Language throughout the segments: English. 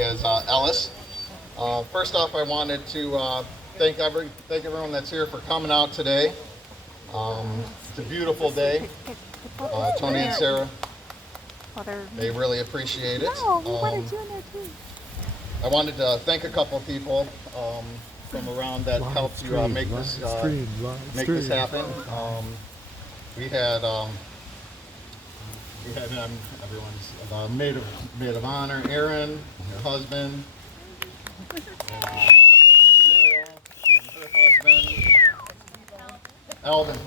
today as Ellis. First off, I wanted to thank everyone that's here for coming out today. It's a beautiful day. Tony and Sarah, they really appreciate it. I wanted to thank a couple of people from around that helped you make this happen. We had everyone's maid of honor, Aaron, her husband, and Sarah, and her husband, Alvin,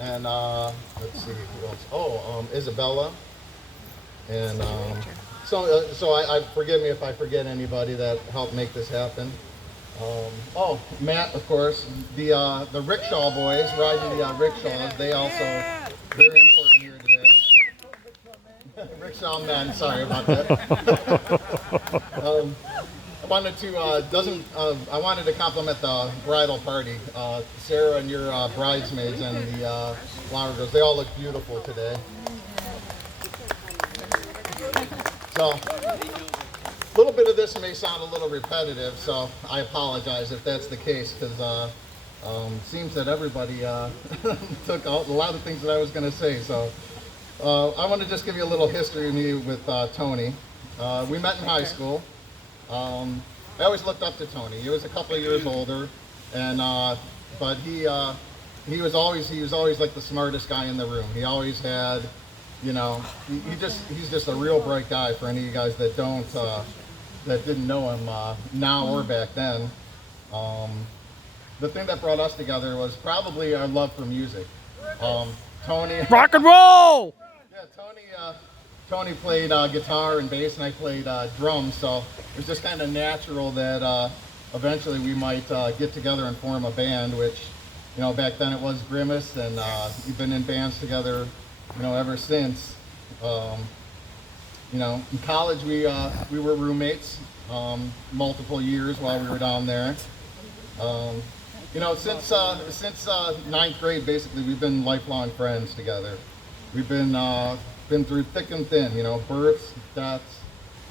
and let's see who else. Oh, Isabella, and so I forgive me if I forget anybody that helped make this happen. Oh, Matt, of course, the rickshaw boys riding the rickshaws. They also very important here today. Rickshaw men, sorry about that. I wanted to compliment the bridal party. Sarah and your bridesmaids and the flower girls. They all look beautiful today. So, a little bit of this may sound a little repetitive, so I apologize if that's the case, because seems that everybody took out a lot of things that I was going to say. So, I want to just give you a little history of me with Tony. We met in high school. I always looked up to Tony. He was a couple of years older, and but he was always like the smartest guy in the room. He always had, he's just a real bright guy. For any of you guys that didn't know him now or back then, the thing that brought us together was probably our love for music. Tony, rock and roll. Yeah, Tony played guitar and bass, and I played drums. So it was just kind of natural that eventually we might get together and form a band. Which, back then it was Grimace, and we've been in bands together, ever since. In college we were roommates multiple years while we were down there. Since ninth grade, basically, we've been lifelong friends together. We've been through thick and thin, births, deaths,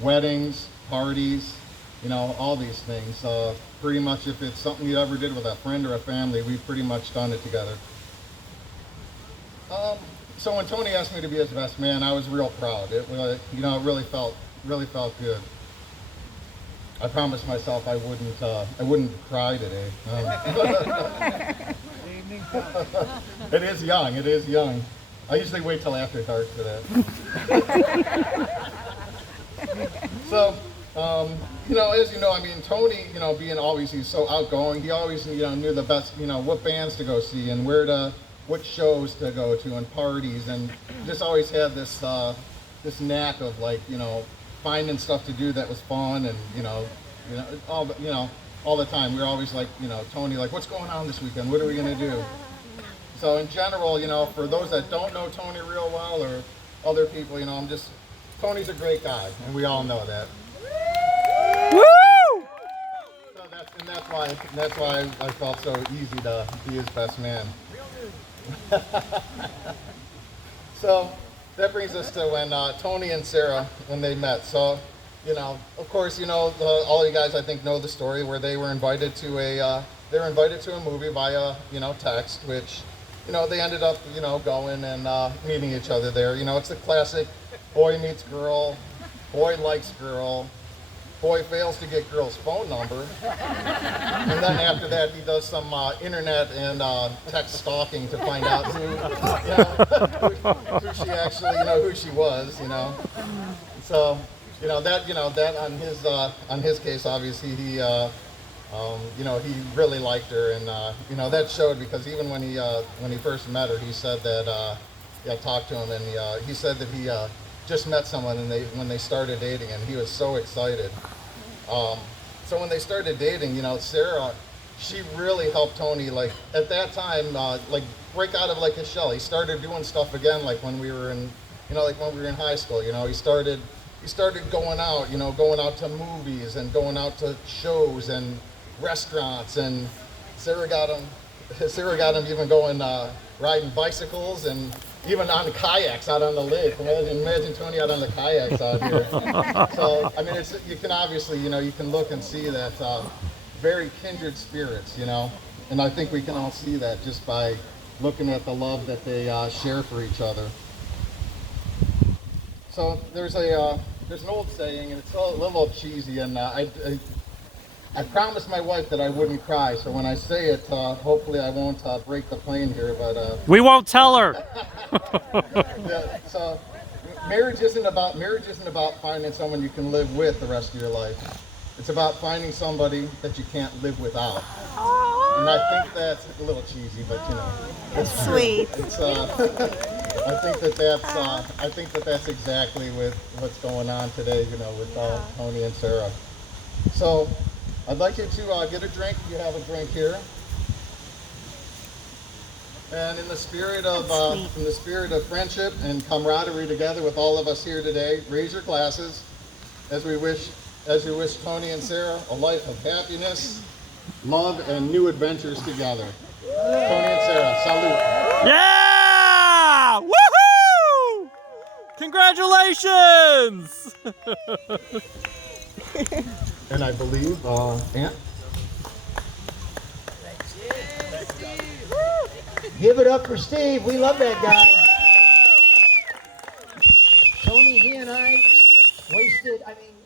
weddings, parties, all these things. Pretty much if it's something you ever did with a friend or a family, we've pretty much done it together. So when Tony asked me to be his best man, I was real proud. It really felt good. I promised myself I wouldn't cry today. It is young. I usually wait till after dark for that. So, as you know, Tony, being always, he's so outgoing. He always, knew the best, what bands to go see and what shows to go to and parties, and just always had this knack of finding stuff to do that was fun, and all the time we were always like, Tony, like, what's going on this weekend? What are we gonna do? So in general, for those that don't know Tony real well or other people, Tony's a great guy, and we all know that. Woo! So that's why I felt so easy to be his best man. So that brings us to when Tony and Sarah, when they met. So, of course, all you guys I think know the story where they were invited to a movie via text, which they ended up going and meeting each other there. It's the classic boy meets girl, boy likes girl, boy fails to get girl's phone number, and then after that he does some internet and text stalking to find out who she actually who she was. So that on his case, obviously he he really liked her, and that showed, because even when he first met her, he said that I talked to him, and he said that he just met someone, and when they started dating, and he was so excited. So when they started dating, Sarah, she really helped Tony, like at that time, break out of his shell. He started doing stuff again, like when we were in high school. He started going out, going out to movies and going out to shows and restaurants, and Sarah got him even going riding bicycles and even on the kayaks out on the lake. Imagine Tony out on the kayaks out here. So, I mean, you can obviously, you can look and see that very kindred spirits, and I think we can all see that just by looking at the love that they share for each other. So there's an old saying, and it's a little cheesy, and I promised my wife that I wouldn't cry, so when I say it, hopefully I won't break the plane here, but... We won't tell her! Yeah, so marriage isn't about finding someone you can live with the rest of your life. It's about finding somebody that you can't live without. And I think that's a little cheesy, but That's sweet. It's, I think that's exactly what's going on today, with Tony and Sarah. So I'd like you to get a drink. You have a drink here. And in the spirit of friendship and camaraderie together with all of us here today, raise your glasses as we wish Tony and Sarah a life of happiness, love, and new adventures together. Tony and Sarah, salute. Yeah! Woohoo! Congratulations! And I believe, Aunt? Give it up for Steve. We love that guy. Tony, he and I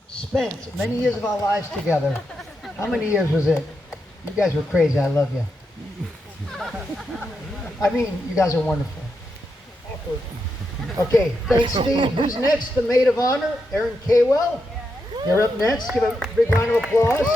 spent many years of our lives together. How many years was it? You guys were crazy. I love you. I mean, you guys are wonderful. Okay, thanks, Steve. Who's next? The maid of honor, Erin Kaywell. You're up next. Give a big round of applause.